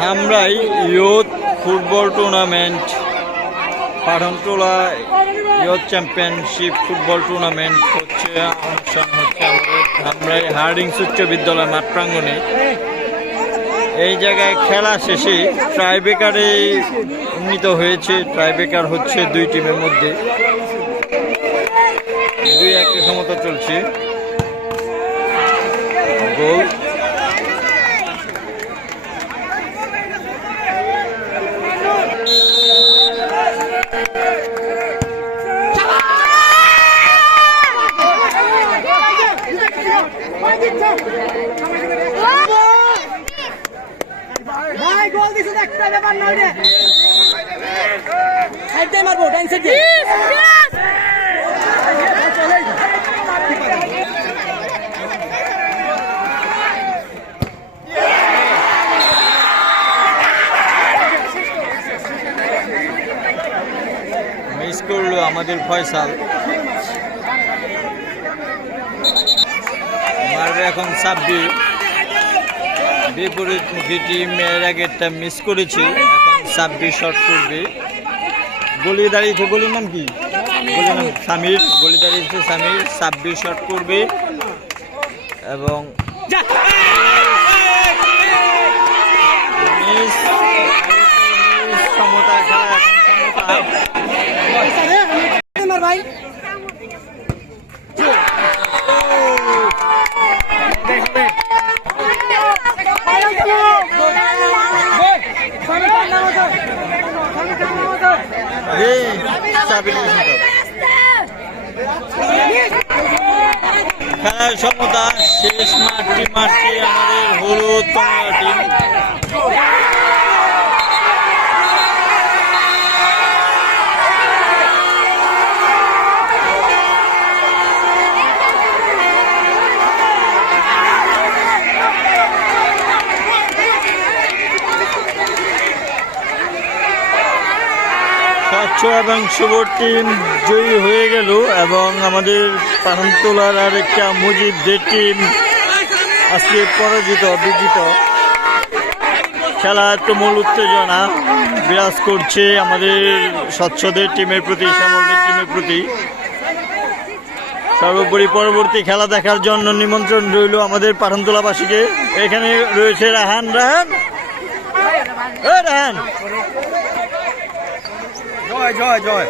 Dhamrai youth football tournament, Pathantola youth championship football tournament হচ্ছে, অনুষ্ঠান হচ্ছে আমাদের ধামরাই হার্ডিংস উচ্চ বিদ্যালয় মাঠ প্রাঙ্গণে। এই জায়গায় খেলা শেষে ট্রাইবেকারে উন্নীত হয়েছে। ট্রাইবেকার হচ্ছে দুই টিমের মধ্যে 2-1 সমতা চলছে। গোল ভাই গোল দিছে একটা ব্যাপার নয় রে, সাইড দিয়ে মারবো, ডান সাইড দিয়ে। মিস করলো আমাদের ফয়সাল, মারবে এখন সাব্বির। বিপরীতমুখী টিম এর আগেরটা মিস করেছে, এখন সাব্বির শট করবে। গলি দাঁড়িয়েছে, গলির নাম কি? গলির নাম সামির। গলি দাঁড়িয়েছে সামির, সাব্বির শট করবে এবং সমতা। খেলা এখন সমতা। ভাই খেলার সমতা শেষ। মাঠটি আমাদের হলুদ টিম। স্বচ্ছ এবং শুভ টিম জয়ী হয়ে গেল এবং আমাদের পাঠানটোলার আরেকটা মুজিবদের টিম আজকে বিজিত। খেলা তুমুল উত্তেজনা বিরাজ করছে আমাদের স্বচ্ছদের টিমের প্রতি, শ্যামলদের টিমের প্রতি। সর্বোপরি পরবর্তী খেলা দেখার জন্য নিমন্ত্রণ রইল আমাদের পাঠানটোলাবাসীকে। এখানে রয়েছে রাহান। জয় জয় জয়।